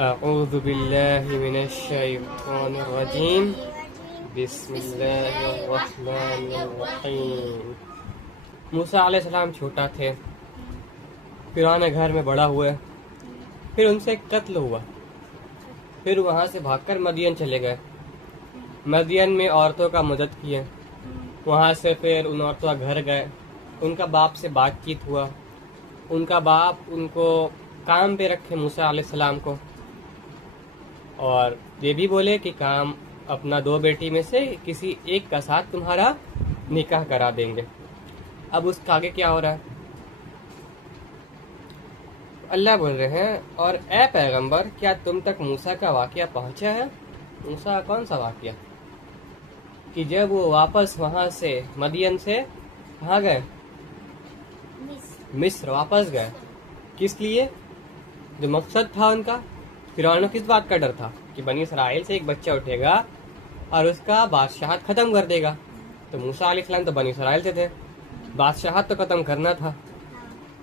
اعوذ باللہ من الشیطان الرجیم بسم اللہ الرحمن الرحیم۔ موسیٰ علیہ السلام چھوٹا تھے، فرعون گھر میں بڑا ہوئے، پھر ان سے قتل ہوا، پھر وہاں سے بھاگ کر مدین چلے گئے، مدین میں عورتوں کا مدد کیے، وہاں سے پھر ان عورتوں کا گھر گئے، ان کا باپ سے بات چیت ہوا، ان کا باپ ان کو کام پہ رکھے موسیٰ علیہ السلام کو، اور یہ بھی بولے کہ کام اپنا 2 بیٹی میں سے کسی ایک کا ساتھ تمہارا نکاح کرا دیں گے۔ اب اس کا آگے کیا ہو رہا ہے؟ اللہ بول رہے ہیں، اور اے پیغمبر کیا تم تک موسیٰ کا واقعہ پہنچا ہے؟ موسیٰ کون سا واقعہ؟ کہ جب وہ واپس وہاں سے مدین سے کہاں گئے؟ مصر واپس گئے۔ کس لیے؟ جو مقصد تھا ان کا، فرعون کو کس بات کا ڈر تھا؟ کہ بنی اسرائیل سے ایک بچہ اٹھے گا اور اس کا بادشاہت ختم کر دے گا۔ تو موسیٰ علیہ السلام تو بنی اسرائیل سے تھے، بادشاہت تو ختم کرنا تھا،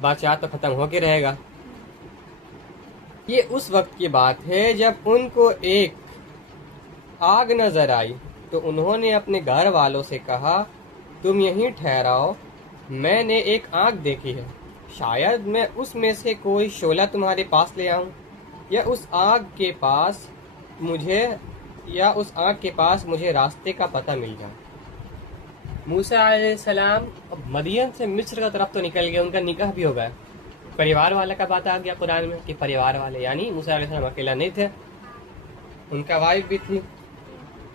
بادشاہت تو ختم ہو کے رہے گا۔ یہ اس وقت کی بات ہے جب ان کو ایک آگ نظر آئی تو انہوں نے اپنے گھر والوں سے کہا تم یہیں ٹھہراؤ، میں نے ایک آگ دیکھی ہے، شاید میں اس میں سے کوئی شعلہ تمہارے پاس لے آؤں، یا اس آگ کے پاس مجھے راستے کا پتہ مل جائے۔ موسیٰ علیہ السلام مدین سے مصر کا طرف تو نکل گئے، ان کا نکاح بھی ہو گیا، پریوار والا کا بات آ گیا قرآن میں کہ پریوار والے یعنی موسیٰ علیہ السلام اکیلا نہیں تھے، ان کا وائف بھی تھی۔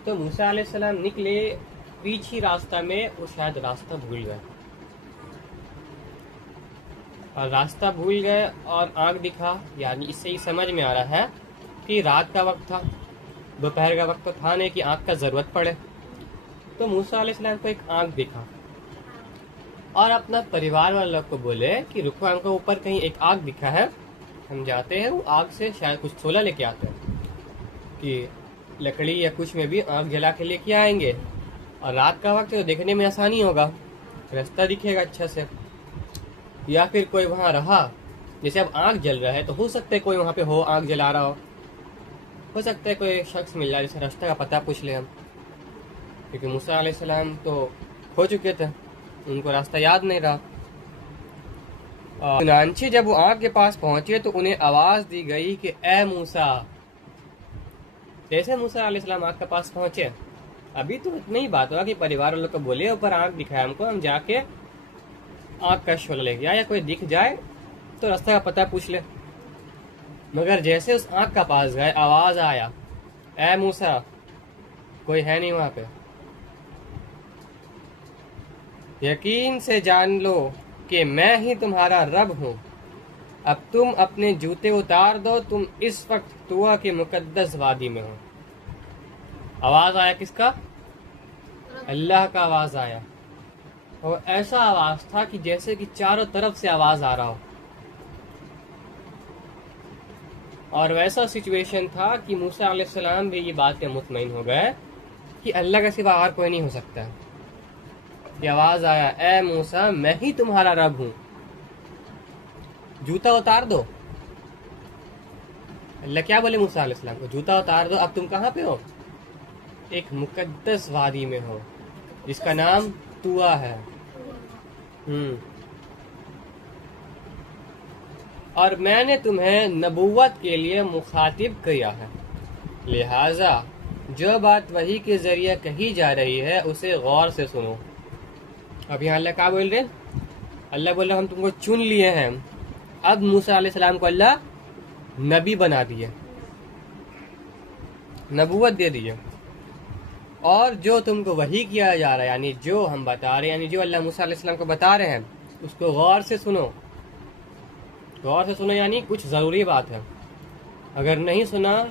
تو موسیٰ علیہ السلام نکلے پیچھے راستہ میں، وہ شاید راستہ بھول گئے، اور راستہ بھول گئے اور آنکھ دکھا، یعنی اس سے ہی سمجھ میں آ رہا ہے کہ رات کا وقت تھا، دوپہر کا وقت تو تھا نہیں کہ آنکھ کا ضرورت پڑے۔ تو موسیٰ علیہ السلام کو ایک آنکھ دکھا اور اپنا پریوار والوں کو بولے کہ رکو، ہم کو اوپر کہیں ایک آگ دکھا ہے، ہم جاتے ہیں، وہ آگ سے شاید کچھ چھولا لے کے آتے ہیں، کہ لکڑی یا کچھ میں بھی آگ جلا کے لے کے آئیں گے، اور رات کا وقت تو دیکھنے میں آسانی ہوگا، راستہ دکھے گا اچھا سے، یا پھر کوئی وہاں رہا، جیسے اب آگ جل رہا ہے تو ہو سکتا ہے کوئی وہاں پہ ہو، آگ جلا رہا ہو سکتا ہے کوئی شخص مل جائے جیسے راستہ کا پتہ پوچھ لیں ہم، کیونکہ موسیٰ علیہ السلام تو کھو چکے تھے، ان کو راستہ یاد نہیں رہا۔ چنانچہ جب وہ آگ کے پاس پہنچے تو انہیں آواز دی گئی کہ اے موسیٰ۔ جیسے موسیٰ علیہ السلام آگ کے پاس پہنچے، ابھی تو اتنی ہی بات ہوا کہ پریوار والوں کو بولے اوپر آگ دکھایا ہم کو، ہم جا کے آگ کا شعلہ لے گیا، یا کوئی دکھ جائے تو راستہ کا پتہ پوچھ لے۔ مگر جیسے اس آگ کا پاس گئے، آواز آیا اے موسیٰ، کوئی ہے نہیں وہاں پہ۔ یقین سے جان لو کہ میں ہی تمہارا رب ہوں، اب تم اپنے جوتے اتار دو، تم اس وقت طوٰ کے مقدس وادی میں ہو۔ آواز آیا کس کا؟ اللہ کا آواز آیا، اور ایسا آواز تھا کہ جیسے کہ چاروں طرف سے آواز آ رہا ہو، اور ویسا سچویشن تھا کہ موسیٰ علیہ السلام بھی یہ بات کے مطمئن ہو گئے کہ اللہ کا سوا اور کوئی نہیں ہو سکتا۔ یہ آواز آیا اے موسیٰ، میں ہی تمہارا رب ہوں، جوتا اتار دو۔ اللہ کیا بولے موسیٰ علیہ السلام کو؟ جوتا اتار دو، اب تم کہاں پہ ہو؟ ایک مقدس وادی میں ہو جس کا نام طوٰ ہے۔ اور میں نے تمہیں نبوت کے لیے مخاطب کیا ہے، لہٰذا جو بات وحی کے ذریعے کہی جا رہی ہے اسے غور سے سنو۔ اب یہاں اللہ کیا بول رہے ہیں؟ اللہ بول رہے ہم تم کو چن لیے ہیں، اب موسیٰ علیہ السلام کو اللہ نبی بنا دیے، نبوت دے دیے، اور جو تم کو وحی کیا جا رہا ہے، یعنی جو ہم بتا رہے ہیں، یعنی جو اللہ موسیٰ علیہ السلام کو بتا رہے ہیں، اس کو غور سے سنو۔ غور سے سنو یعنی کچھ ضروری بات ہے، اگر نہیں سنا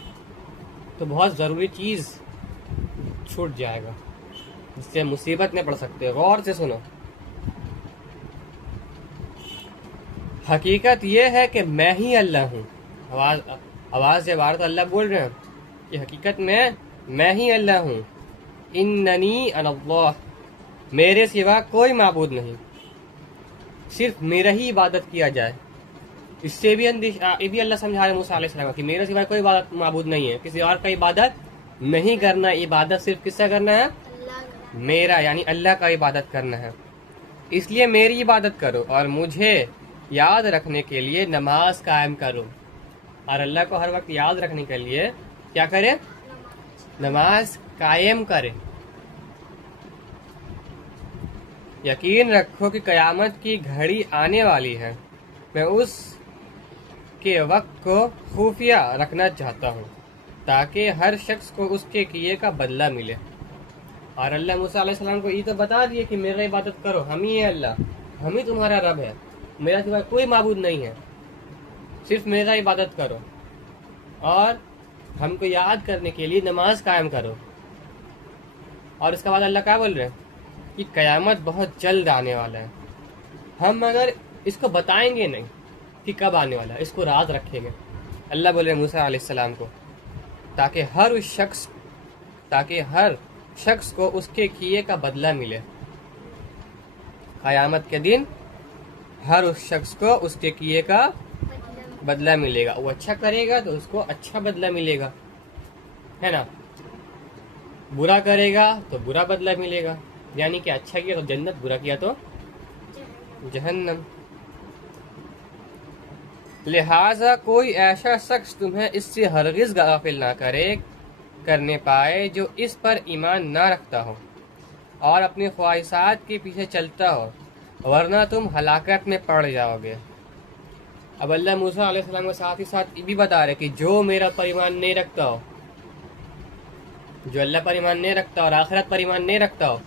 تو بہت ضروری چیز چھوٹ جائے گا، جس سے مصیبت میں پڑ سکتے۔ غور سے سنو۔ حقیقت یہ ہے کہ میں ہی اللہ ہوں۔ آواز جب آ رہا تو اللہ بول رہے ہیں کہ حقیقت میں ہی اللہ ہوں، اننی انا اللہ، میرے سوا کوئی معبود نہیں، صرف میرا ہی عبادت کیا جائے۔ اس سے بھی یہ بھی اللہ سمجھا رہے موسیٰ علیہ السلام کہ میرے سوائے کوئی معبود نہیں ہے، کسی اور کا عبادت نہیں کرنا، عبادت صرف کس سے کرنا ہے؟ میرا، یعنی اللہ کا عبادت کرنا ہے، اس لیے میری عبادت کرو اور مجھے یاد رکھنے کے لیے نماز قائم کرو، اور اللہ کو ہر وقت یاد رکھنے کے لیے کیا کرے؟ نماز قائم کرے۔ یقین رکھو کہ قیامت کی گھڑی آنے والی ہے، میں اس کے وقت کو خفیہ رکھنا چاہتا ہوں تاکہ ہر شخص کو اس کے کیے کا بدلہ ملے۔ اور اللہ موسیٰ علیہ السلام کو یہ تو بتا دیے کہ میرا عبادت کرو، ہم ہی ہے اللہ، ہم ہی تمہارا رب ہے، میرا سوا کوئی معبود نہیں ہے، صرف میرا عبادت کرو اور ہم کو یاد کرنے کے لیے نماز قائم کرو۔ اور اس کے بعد اللہ کیا بول رہے ہیں کہ قیامت بہت جلد آنے والا ہے، ہم اگر اس کو بتائیں گے نہیں کہ کب آنے والا ہے، اس کو راز رکھیں گے، اللہ بول رہے ہیں موسیٰ علیہ السلام کو، تاکہ ہر شخص کو اس کے کیے کا بدلہ ملے۔ قیامت کے دن ہر اس شخص کو اس کے کیے کا بدلہ ملے گا، وہ اچھا کرے گا تو اس کو اچھا بدلہ ملے گا، ہے نا، برا کرے گا تو برا بدلہ ملے گا، یعنی کہ اچھا کیا تو جنت، برا کیا تو جہنم۔ لہٰذا کوئی ایسا شخص تمہیں اس سے ہرگز غافل نہ کرنے پائے جو اس پر ایمان نہ رکھتا ہو اور اپنی خواہشات کے پیچھے چلتا ہو، ورنہ تم ہلاکت میں پڑ جاؤ گے۔ اب اللہ موسیٰ علیہ السلام کے ساتھ ہی ساتھ یہ بھی بتا رہے کہ جو میرا پر ایمان نہیں رکھتا ہو، جو اللہ پر ایمان نہیں رکھتا اور آخرت پر ایمان نہیں رکھتا ہو،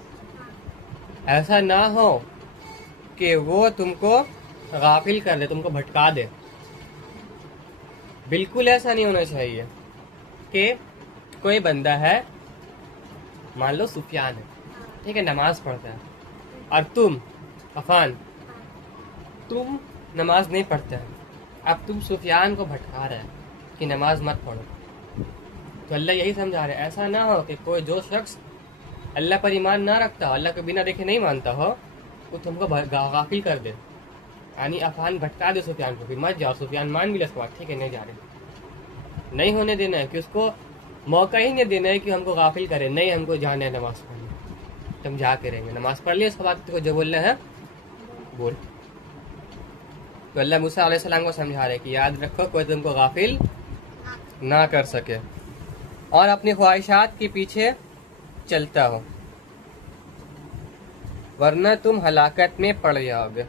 ایسا نہ ہو کہ وہ تم کو غافل کر دے، تم کو بھٹکا دے۔ بالکل ایسا نہیں ہونا چاہیے کہ کوئی بندہ ہے، مان لو سفیان ہے، ٹھیک ہے، نماز پڑھتا ہے، اور تم عفان تم نماز نہیں پڑھتے ہیں، اب تم سفیان کو بھٹکا رہے ہیں کہ نماز مت پڑھو، تو اللہ یہی سمجھا رہے ایسا نہ ہو کہ کوئی جو شخص اللہ پر ایمان نہ رکھتا ہو، اللہ کو بنا دیکھے نہیں مانتا ہو، وہ تم کو غافل کر دے، یعنی عفان بھٹکا دے سفیان کو کہ مت جاؤ، سفیان مان بھی لے اس کے بعد ٹھیک ہے نہیں جا رہے، نہیں ہونے دینا ہے، کہ اس کو موقع ہی نہیں دینا ہے کہ ہم کو غافل کرے، نہیں ہم کو جانا ہے نماز پڑھنے، تم جا کے رہیں گے، نماز پڑھ لی اس کے بعد جو بولنا ہے بول۔ تو اللہ موسیٰ علیہ السلام کو سمجھا رہے کہ یاد رکھو کوئی تم کو غافل نہ کر سکے اور اپنی خواہشات کے پیچھے چلتا ہو، ورنہ تم ہلاکت میں پڑ جاؤ گے۔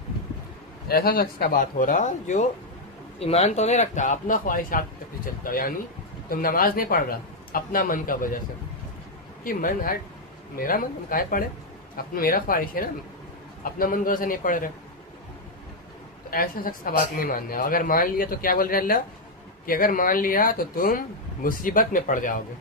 ایسا شخص کا بات ہو رہا جو ایمان تو نہیں رکھتا، اپنا خواہشات کے پیچھے چلتا، یعنی تم نماز نہیں پڑھ رہا اپنا من کا وجہ سے، کہ من ہٹ میرا من، ہم کاہے پڑھے، اپنا میرا خواہش ہے نا، اپنا من وجہ سے نہیں پڑھ رہے، تو ایسا شخص کا بات نہیں ماننا ہے۔ اگر مان لیا تو کیا بول رہے اللہ کہ اگر مان لیا تو تم مصیبت میں پڑ جاؤ گے۔